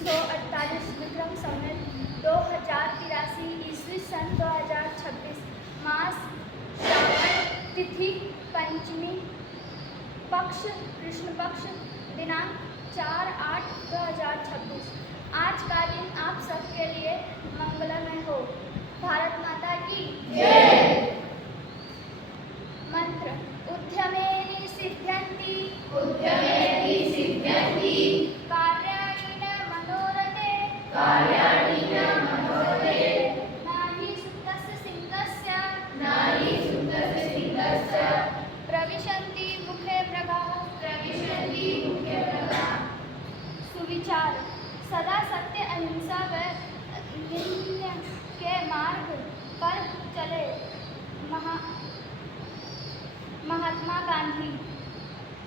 1948 विक्रम संवत 2083 ईस्वी सन 2026 मास श्रावण तिथि पंचमी पक्ष कृष्ण पक्ष दिनांक 4/8/2026। आज का दिन आप सबके लिए मंगलमय हो। भारत माता की जय। मंत्र उद्यमेन सिद्ध्यन्ति